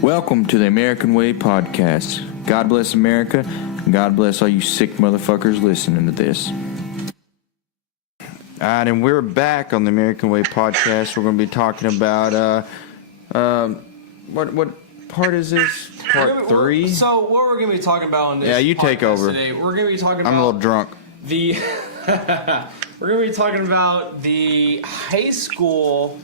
Welcome to the American Way podcast. God bless America, and God bless all you sick motherfuckers listening to this. All right, and we're back on the American Way podcast. We're going to be talking about what part is this? Part 3. So what we're going to be talking about on this you take over today? We're going to be talking about. I'm a little drunk. We're going to be talking about the high school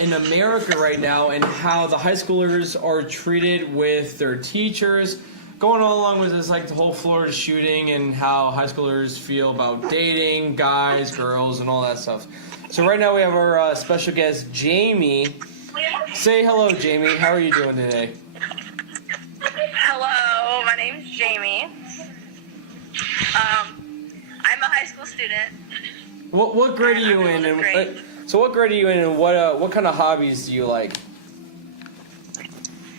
in America right now and how the high schoolers are treated with their teachers. Going all along with this, like the whole Florida shooting and how high schoolers feel about dating, guys, girls, and all that stuff. So right now we have our special guest, Jamie. Say hello, Jamie. How are you doing today? Hello, my name's Jamie. I'm a high school student. What grade are you in? So what grade are you in, and what kind of hobbies do you like?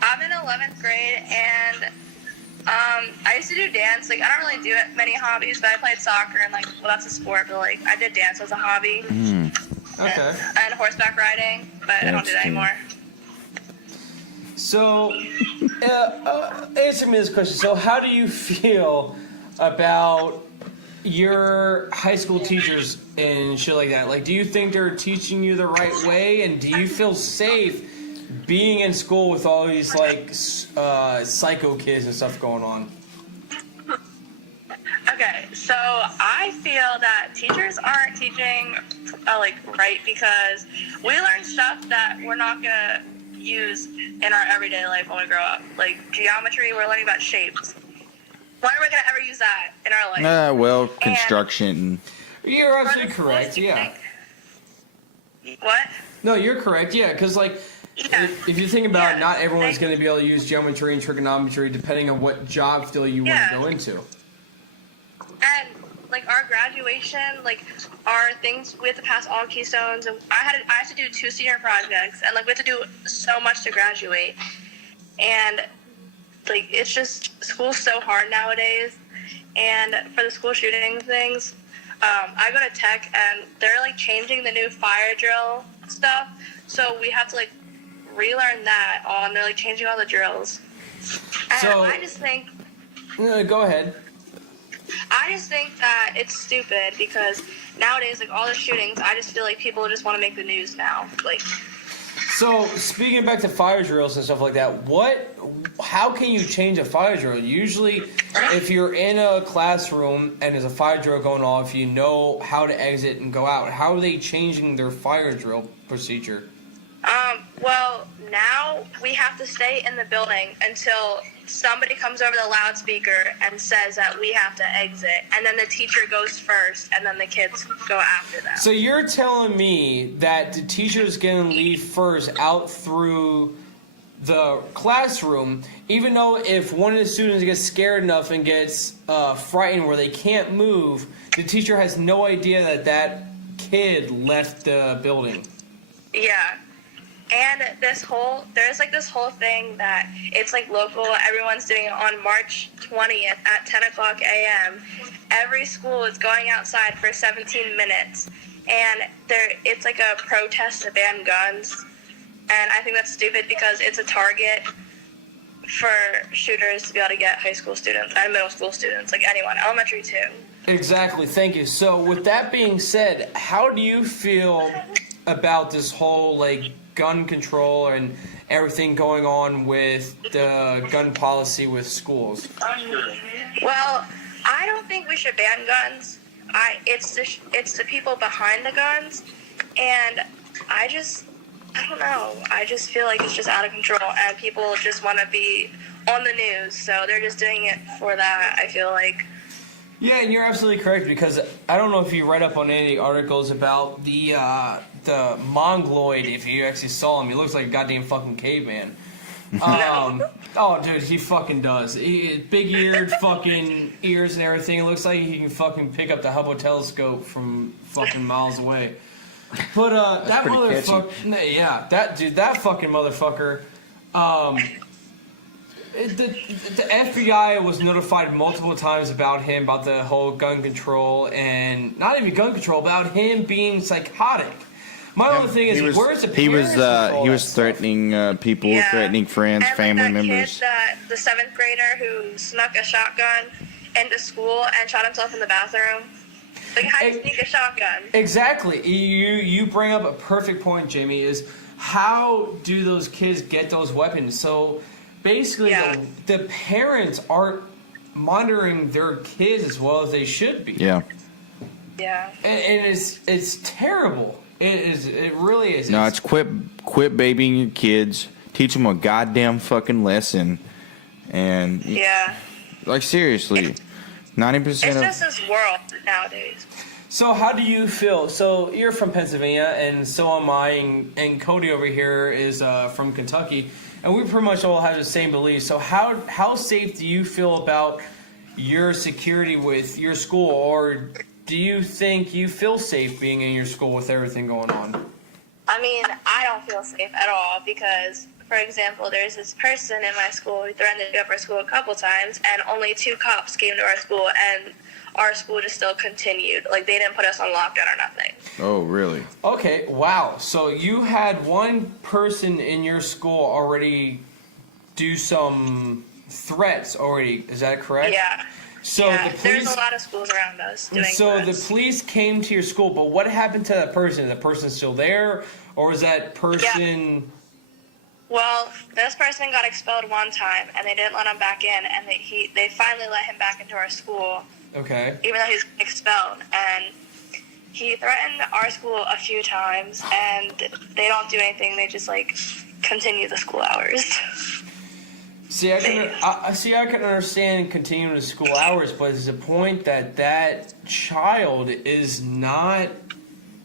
I'm in 11th grade, and I used to do dance. Like, I don't really do many hobbies, but I played soccer, and that's a sport. But I did dance as a hobby. Okay. And horseback riding, but I don't do that anymore. So, answer me this question. So, how do you feel about your high school teachers and shit like that? Like, do you think they're teaching you the right way, and do you feel safe being in school with all these psycho kids and stuff going on? Okay, so I feel that teachers aren't teaching right, because we learn stuff that we're not gonna use in our everyday life when we grow up. Like geometry, we're learning about shapes. When are we gonna ever use that in our life? Construction. You're absolutely correct. Yeah. What? No, you're correct. Yeah, because if you think about it, not everyone's going to be able to use geometry and trigonometry depending on what job field you want to go into. And our graduation, our things, we have to pass all keystones. And I had to do 2 senior projects, and we have to do so much to graduate. And it's just, school's so hard nowadays. And for the school shooting things, I go to tech, and they're changing the new fire drill stuff. So we have to relearn that all, and they're changing all the drills. And So I just think. Go ahead. I just think that it's stupid because nowadays, all the shootings, I just feel like people just want to make the news now. So, speaking back to fire drills and stuff like that, how can you change a fire drill? Usually, if you're in a classroom and there's a fire drill going off, you know how to exit and go out. How are they changing their fire drill procedure? Well, now we have to stay in the building until somebody comes over the loudspeaker and says that we have to exit, and then the teacher goes first, and then the kids go after them. So you're telling me that the teacher's going to leave first out through the classroom, even though if one of the students gets scared enough and gets frightened where they can't move, the teacher has no idea that kid left the building? Yeah. And there's this whole thing that it's local. Everyone's doing it on March 20th at 10 o'clock a.m. Every school is going outside for 17 minutes. And it's a protest to ban guns. And I think that's stupid because it's a target for shooters to be able to get high school students and middle school students, anyone, elementary too. Exactly. Thank you. So with that being said, how do you feel about this whole, gun control and everything going on with the gun policy with schools? Well, I don't think we should ban guns. It's the people behind the guns, and I don't know. I just feel like it's just out of control, and people just want to be on the news, so they're just doing it for that, I feel like. Yeah, and you're absolutely correct, because I don't know if you read up on any articles about the Mongoloid. If you actually saw him, he looks like a goddamn fucking caveman. Oh, dude, he fucking does. Big-eared fucking ears and everything. It looks like he can fucking pick up the Hubble telescope from fucking miles away. But that motherfucker, yeah, that fucking motherfucker. The FBI was notified multiple times about him, about the whole gun control, and not even gun control, about him being psychotic. My only thing is, where's the he parents? he was threatening people, threatening friends, and family like that members. Kid, the 7th grader who snuck a shotgun into school and shot himself in the bathroom. Like, how do you sneak a shotgun? Exactly. You bring up a perfect point, Jamie. Is how do those kids get those weapons? So basically, the parents aren't monitoring their kids as well as they should be. Yeah. Yeah. And it's terrible. It is. It really is. No, it's quit babying your kids. Teach them a goddamn fucking lesson. And like seriously, 90%. It's just this world nowadays. So how do you feel? So you're from Pennsylvania, and so am I, and Cody over here is from Kentucky, and we pretty much all have the same beliefs. So how safe do you feel about your security with your school, or do you think you feel safe being in your school with everything going on? I mean, I don't feel safe at all because, for example, there's this person in my school who threatened to go up our school a couple times, and only 2 cops came to our school, and our school just still continued. Like, they didn't put us on lockdown or nothing. Oh, really? Okay, wow. So you had one person in your school already do some threats already. Is that correct? Yeah. So the police, there's a lot of schools around us doing so threats. the police came to your school, but what happened to that person? Is that person still there, or is that person... Yeah. Well, this person got expelled one time, and they didn't let him back in, and they finally let him back into our school. Okay. Even though he's expelled, and he threatened our school a few times, and they don't do anything. They just continue the school hours. See, I can understand continuing the school hours, but it's the point that child is not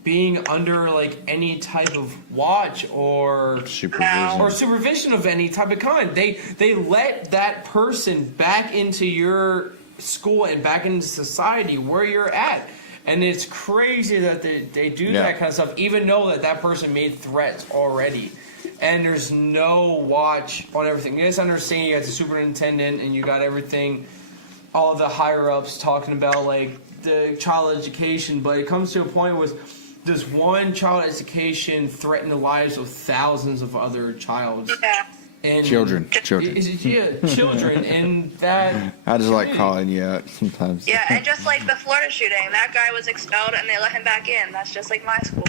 being under any type of watch or supervision of any type of kind. They let that person back into your school and back into society where you're at, and it's crazy that they do that kind of stuff, even though that person made threats already, and there's no watch on everything. You guys understand, you got the superintendent and you got everything, all the higher ups talking about the child education, but it comes to a point where does one child education threaten the lives of thousands of other and children. Children, and that... I just like calling you out sometimes. Yeah, and just like the Florida shooting, that guy was expelled and they let him back in. That's just like my school.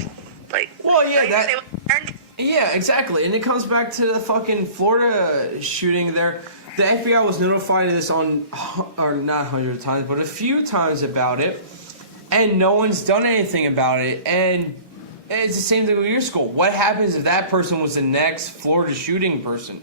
Yeah, exactly. And it comes back to the fucking Florida shooting there. The FBI was notified of this or not hundreds of times, but a few times about it, and no one's done anything about it. And it's the same thing with your school. What happens if that person was the next Florida shooting person?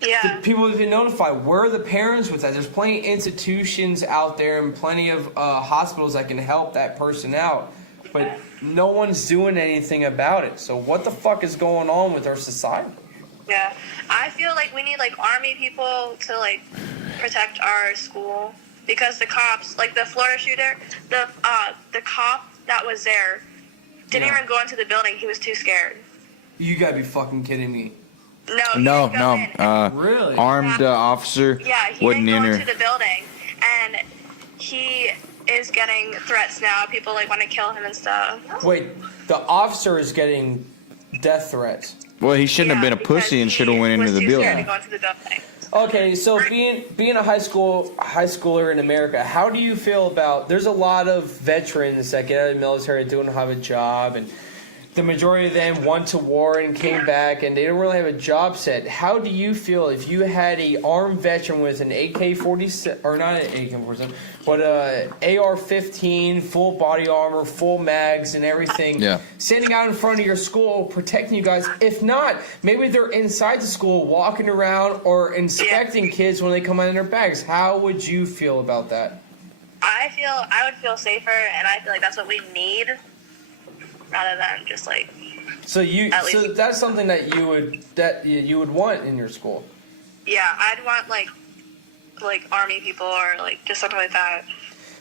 Yeah. The people have been notified. Where are the parents with that? There's plenty of institutions out there and plenty of hospitals that can help that person out. But no one's doing anything about it. So what the fuck is going on with our society? Yeah. I feel like we need army people to protect our school. Because the cops, the Florida shooter, the cop that was there didn't even go into the building. He was too scared. You gotta be fucking kidding me. No. Really? Armed officer wouldn't didn't go enter. into the building, and he is getting threats now. People want to kill him and stuff. Wait, the officer is getting death threats. Well, he shouldn't have been a pussy and should have went into the building. Okay, so being a high schooler in America, how do you feel about? There's a lot of veterans that get out of the military and don't have a job, and the majority of them went to war and came back, and they don't really have a job set. How do you feel if you had a armed veteran with an AK-47, or not an AK-47, but a AR-15, full body armor, full mags, and everything, standing out in front of your school, protecting you guys? If not, maybe they're inside the school, walking around or inspecting kids when they come out in their bags. How would you feel about that? I would feel safer, and I feel like that's what we need. Rather than just so that's something that you would want in your school. Yeah, I'd want army people or just something like that.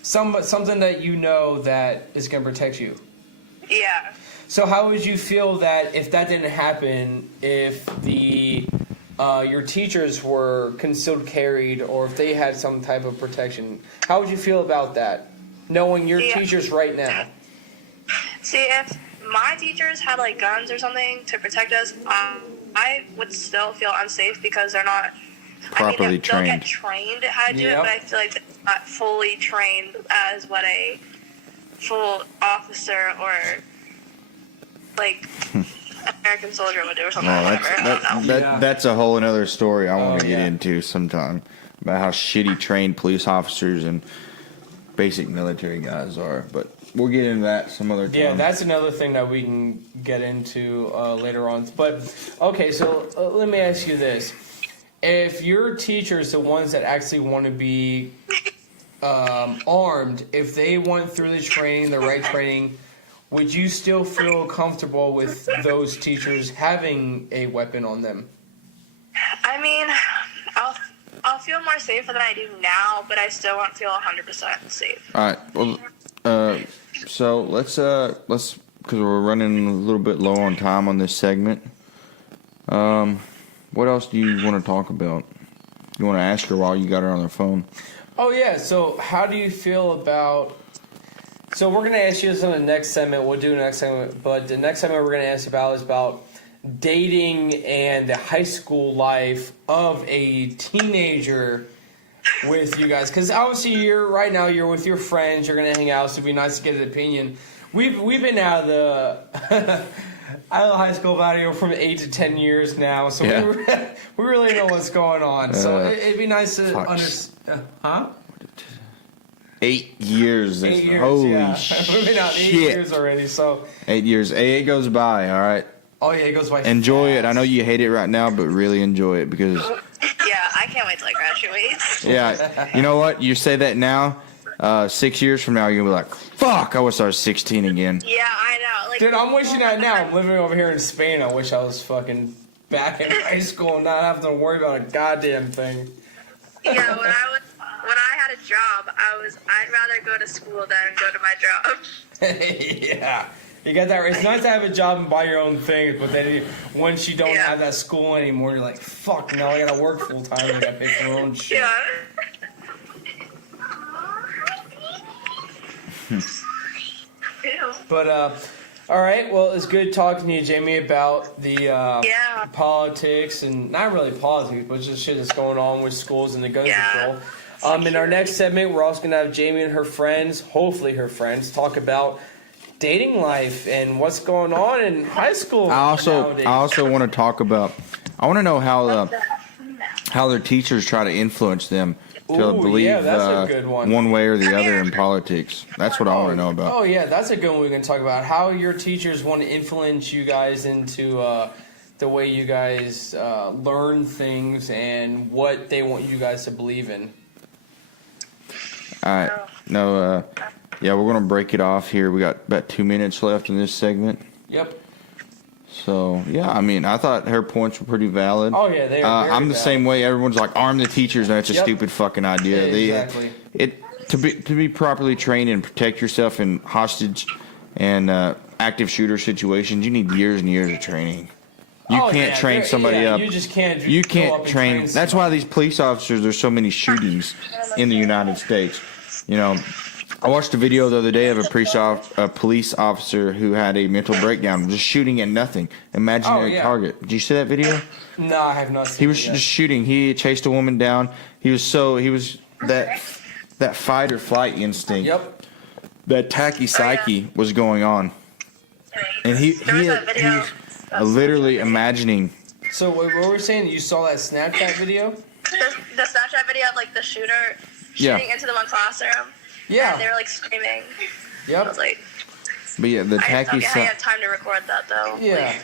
Something that that is gonna protect you. Yeah. So how would you feel that if that didn't happen, if your teachers were concealed carried, or if they had some type of protection? How would you feel about that, knowing your teachers right now? See, if my teachers had like guns or something to protect us, I would still feel unsafe because they're not properly trained. They'll get trained how to do it, but I feel like they're not fully trained as what a full officer or like American soldier would do or something. That's a whole another story I want to get into sometime about how shitty trained police officers and basic military guys are, but we'll get into that some other time. Yeah, that's another thing that we can get into later on. But okay, so let me ask you this: if your teachers, the ones that actually want to be armed, if they went through the training, the right training, would you still feel comfortable with those teachers having a weapon on them? I mean, I'll feel more safer than I do now, but I still won't feel 100% safe. All right. Well, so let's because we're running a little bit low on time on this segment. What else do you want to talk about? You want to ask her while you got her on the phone? Oh yeah. So how do you feel about? So we're gonna ask you this on the next segment. We'll do the next segment, but the next segment we're gonna ask about is about dating and the high school life of a teenager with you guys, because obviously you're with your friends, you're gonna hang out, so it'd be nice to get an opinion. We've been out of the out of high school about from 8 to 10 years now, so we really know what's going on. So it'd be nice to understand. 8 years. 8 years. Holy shit! We've been out 8 years already. So 8 years. It goes by. All right. Oh yeah, it goes by. Enjoy fast. it. I know you hate it right now, but really enjoy it because. Yeah, I can't wait till I graduate. Yeah, you know what? You say that now. 6 years from now, you're gonna be like, "Fuck! I wish I was 16 again." Yeah, I know. Like, dude, I'm wishing that now. I'm living over here in Spain. I wish I was fucking back in high school and not having to worry about a goddamn thing. Yeah, when I had a job, I'd rather go to school than go to my job. Yeah. You got that. It's nice to have a job and buy your own things, but then once you don't have that school anymore, you're like, fuck, now I gotta work full time and I gotta pay for my own shit. Yeah. But, all right, well, it's good talking to you, Jamie, about the politics, and not really politics, but just shit that's going on with schools and the gun control. In our next segment, we're also going to have Jamie and her friends, hopefully her friends, talk about dating life and what's going on in high school nowadays. I also want to talk about. I want to know how their teachers try to influence them to believe that's a good one way or the other in politics. That's what I want to know about. Oh yeah, that's a good one we can talk about. How your teachers want to influence you guys into the way you guys learn things and what they want you guys to believe in. All right. No. Yeah, we're going to break it off here. We got about 2 minutes left in this segment. Yep. So, yeah, I mean, I thought her points were pretty valid. Oh, yeah, they are I'm the same way. Everyone's like, arm the teachers. That's a stupid fucking idea. Yeah, exactly. To be properly trained and protect yourself in hostage and active shooter situations, you need years and years of training. You can't train somebody up. You just can't. You can't train. That's why these police officers, there's so many shootings in the United States. You know, I watched a video the other day of a police officer who had a mental breakdown, just shooting at nothing, imaginary target. Did you see that video? No, I have not seen it. He was just shooting. He chased a woman down. He was that fight or flight instinct. Yep. That tacky psyche was going on, and he was literally imagining. So what were we saying? You saw that Snapchat video? The Snapchat video of like the shooter shooting into the one classroom. Yeah. And they were like screaming. Yep. I was like, but yeah, the tacky psyche. I had time to record that though. Yeah.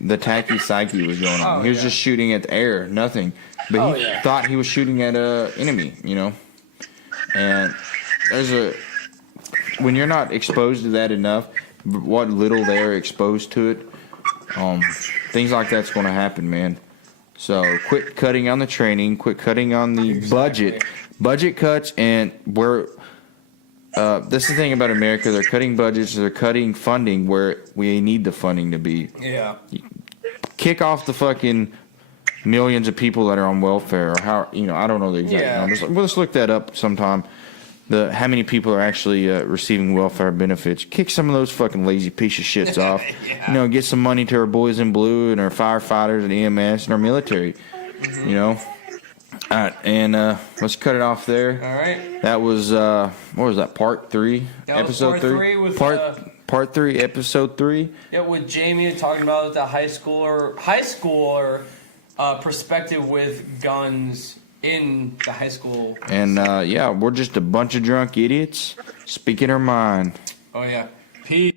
The tacky psyche was going on. He was just shooting at the air, nothing. But he thought he was shooting at an enemy, you know. And when you're not exposed to that enough, what little they're exposed to it, things like that's going to happen, man. So quit cutting on the training, quit cutting on the budget cuts, and that's the thing about America. They're cutting budgets. They're cutting funding where we need the funding to be. Yeah. Kick off the fucking millions of people that are on welfare, or how, I don't know the exact numbers. Let's look that up sometime. how many people are actually receiving welfare benefits. Kick some of those fucking lazy piece of shits off. Yeah. You know, get some money to our boys in blue and our firefighters and EMS and our military. You know. All right, and let's cut it off there. All right. That was what was that? Part 3, That was episode part 3. three with, part 3, episode 3. Yeah, with Jamie talking about the high schooler perspective with guns in the high school. And yeah, we're just a bunch of drunk idiots speaking our mind. Oh yeah. Peace.